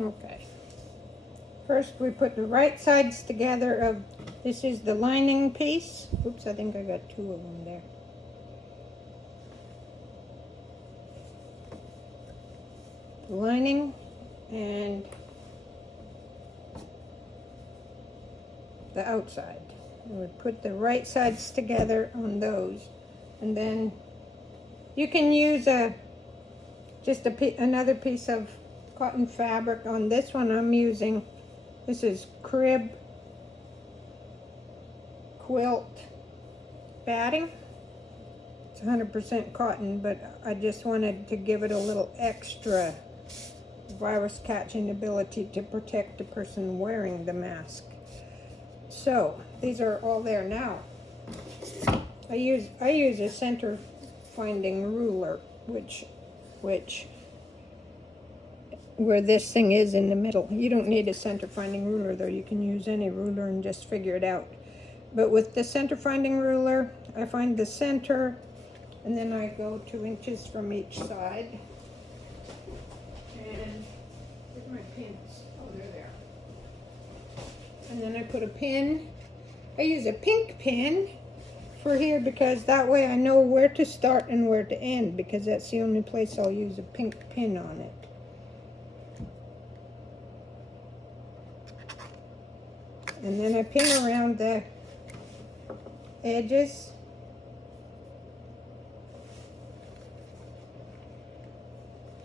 Okay. First we put the right sides together of, this is the lining piece. Oops, I think I got two of them there. The lining and the outside. And we put the right sides together on those. And then you can use another piece of cotton fabric. On this one I'm using, this is crib quilt batting. It's 100% cotton, but I just wanted to give it a little extra virus catching ability to protect the person wearing the mask. So these are all there now. I use a center finding ruler, which where this thing is in the middle. You don't need a center finding ruler though. You can use any ruler and just figure it out. But with the center finding ruler, I find the center, and then I go 2 inches from each side. And where's my pins? Oh, they're there. And then I put a pin. I use a pink pin for here because that way I know where to start and where to end, because that's the only place I'll use a pink pin on it. And then I pin around the edges.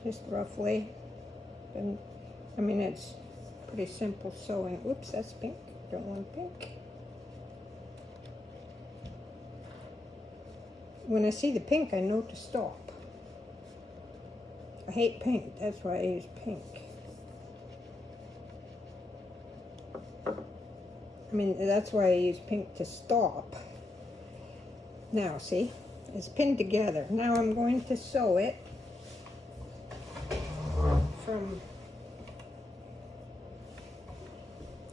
Just roughly. And I mean, it's pretty simple sewing. Oops, that's pink. Don't want pink. When I see the pink, I know to stop. I hate pink, that's why I use pink. I mean, that's why I use pink to stop. Now, see, it's pinned together. Now I'm going to sew it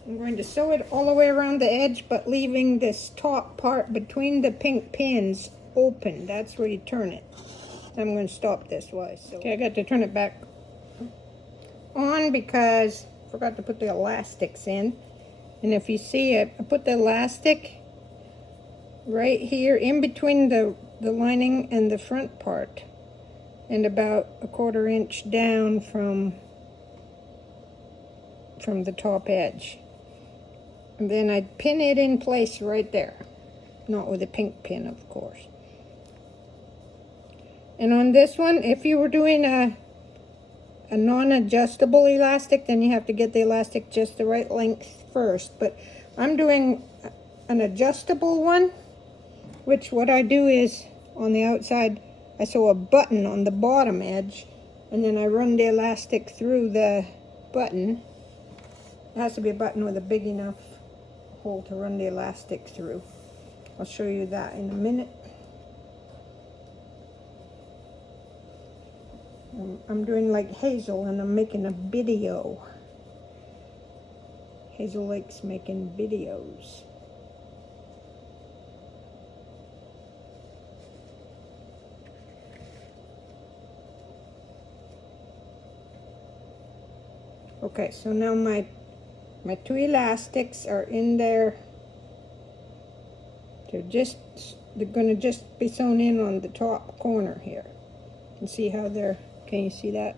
I'm going to sew it all the way around the edge, but leaving this top part between the pink pins open. That's where you turn it. I'm going to stop this while I sew. Okay, I got to turn it back on because I forgot to put the elastics in. And if you see, I put the elastic right here in between the lining and the front part, and about a 1/4 inch down from the top edge. And then I pin it in place right there. Not with a pink pin, of course. And on this one, if you were doing a non-adjustable elastic, then you have to get the elastic just the right length first. But I'm doing an adjustable one, which what I do is on the outside, I sew a button on the bottom edge, and then I run the elastic through the button. It has to be a button with a big enough hole to run the elastic through. I'll show you that in a minute. I'm doing like Hazel, and I'm making a video. Hazel likes making videos. Okay, so now my 2 elastics are in there. They're gonna just be sewn in on the top corner here. And see how can you see that?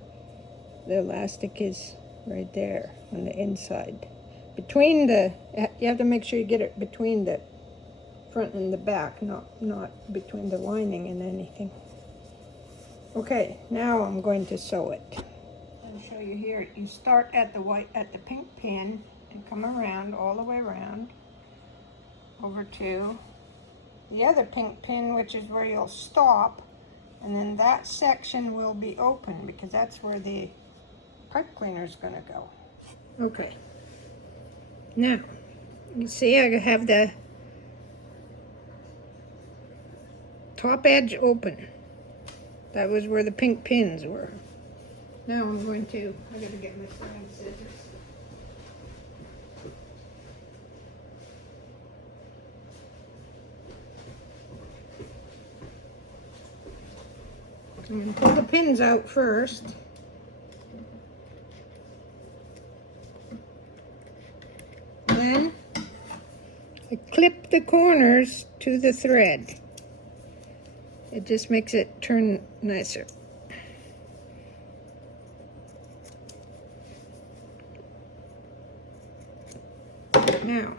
The elastic is right there on the inside. You have to make sure you get it between the front and the back, not between the lining and anything. Okay, now I'm going to sew it. I'll show you here. You start at the pink pin and come around all the way around over to the other pink pin, which is where you'll stop, and then that section will be open because that's where the pipe cleaner is going to go. Okay. Now, you see I have the top edge open. That was where the pink pins were. Now I gotta get my sewing scissors. I'm gonna pull the pins out first. clip the corners to the thread. It just makes it turn nicer. Now,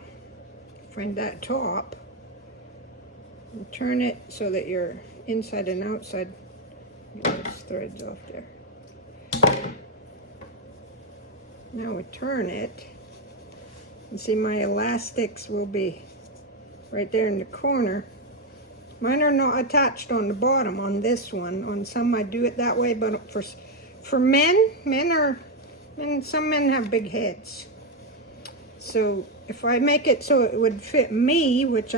find that top and turn it so that your inside and outside get those threads off there. Now we turn it, and see my elastics will be right there in the corner. Mine are not attached on the bottom on this one. On some I do it that way, but for men, some men have big heads. So if I make it so it would fit me, which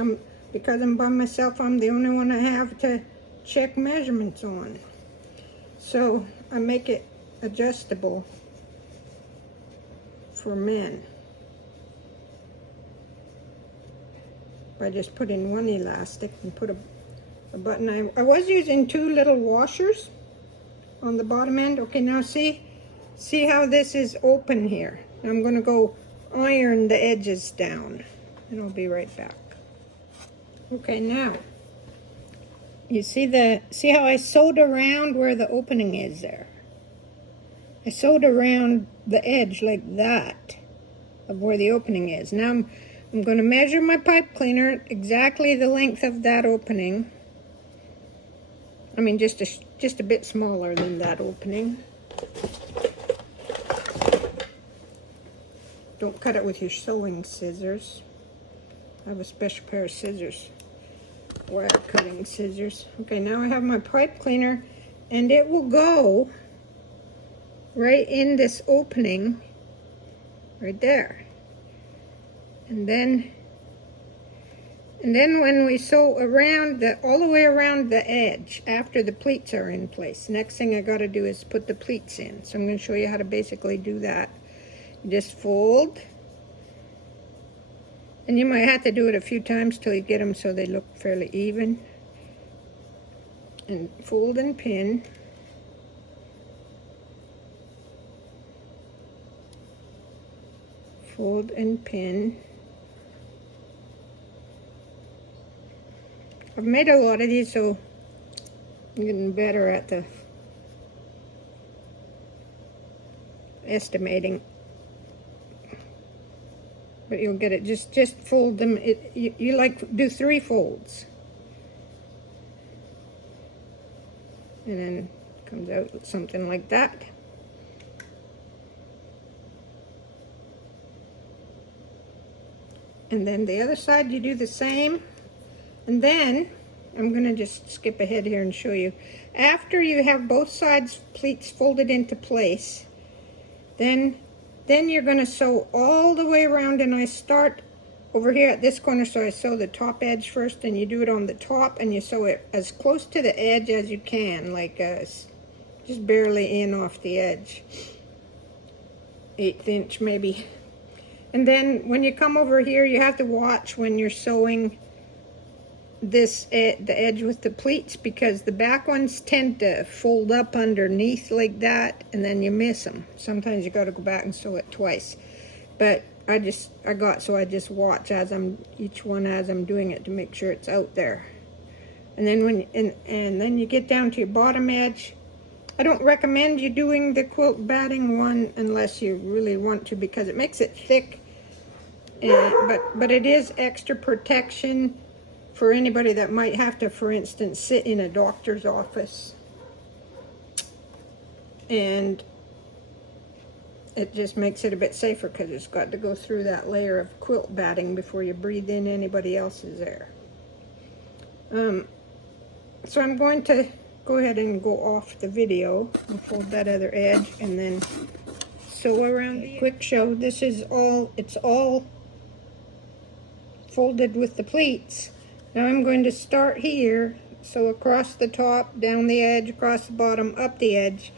because I'm by myself, I'm the only one I have to check measurements on. So I make it adjustable for men by just putting one elastic and put a button. I was using 2 little washers on the bottom end. Okay, now see how this is open here. I'm going to go iron the edges down, and I'll be right back. Okay, now you see how I sewed around where the opening is there. I sewed around the edge like that of where the opening is. Now I'm going to measure my pipe cleaner exactly the length of that opening. I mean just a bit smaller than that opening. Don't cut it with your sewing scissors. I have a special pair of scissors, wire cutting scissors. Okay, now I have my pipe cleaner, and it will go right in this opening right there. And then when we sew around all the way around the edge, after the pleats are in place, next thing I got to do is put the pleats in. So I'm going to show you how to basically do that. You just fold, and you might have to do it a few times till you get them so they look fairly even. And fold and pin. Fold and pin. I've made a lot of these, so I'm getting better at the estimating. But you'll get it. Just fold them. You like do 3 folds, and then it comes out something like that. And then the other side you do the same. And then I'm going to just skip ahead here and show you. After you have both sides pleats folded into place, then you're going to sew all the way around, and I start over here at this corner, so I sew the top edge first, and you do it on the top, and you sew it as close to the edge as you can, like just barely in off the edge, 1/8 inch maybe. And then when you come over here, you have to watch when you're sewing the edge with the pleats, because the back ones tend to fold up underneath like that, and then you miss them. Sometimes you got to go back and sew it twice. But I just watch each one as I'm doing it to make sure it's out there. And then and then you get down to your bottom edge. I don't recommend you doing the quilt batting one unless you really want to, because it makes it thick. But it is extra protection for anybody that might have to, for instance, sit in a doctor's office. And it just makes it a bit safer, because it's got to go through that layer of quilt batting before you breathe in anybody else's air. So I'm going to go ahead and go off the video and fold that other edge, and then sew around the quick show. This is it's all folded with the pleats. Now I'm going to start here, sew across the top, down the edge, across the bottom, up the edge,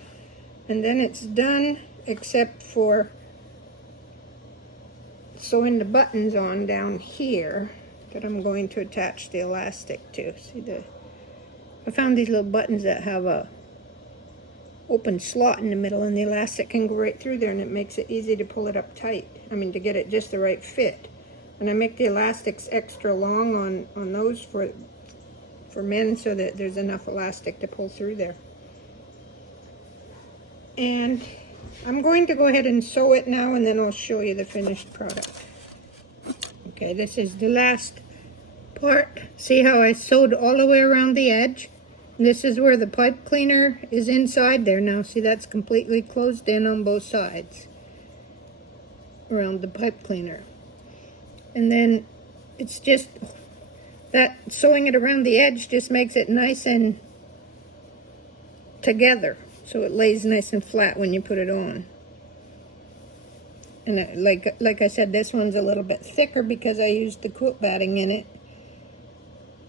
and then it's done except for sewing the buttons on down here that I'm going to attach the elastic to. See, I found these little buttons that have a open slot in the middle, and the elastic can go right through there, and it makes it easy to pull it up tight. I mean, to get it just the right fit. And I make the elastics extra long on those for men so that there's enough elastic to pull through there. And I'm going to go ahead and sew it now, and then I'll show you the finished product. Okay, this is the last part. See how I sewed all the way around the edge? And this is where the pipe cleaner is inside there now. See, that's completely closed in on both sides around the pipe cleaner. And then it's just that sewing it around the edge just makes it nice and together, so it lays nice and flat when you put it on. And like I said, this one's a little bit thicker because I used the quilt batting in it.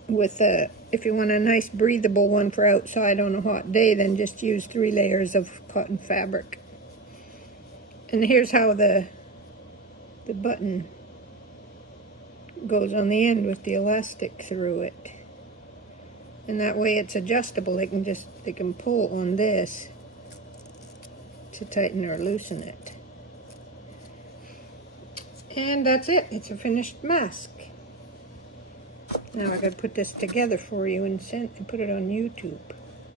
With if you want a nice breathable one for outside on a hot day, then just use 3 layers of cotton fabric. And here's how the button goes on the end with the elastic through it. And that way it's adjustable. They can pull on this to tighten or loosen it. And that's it. It's a finished mask. Now I gotta put this together for you and put it on YouTube.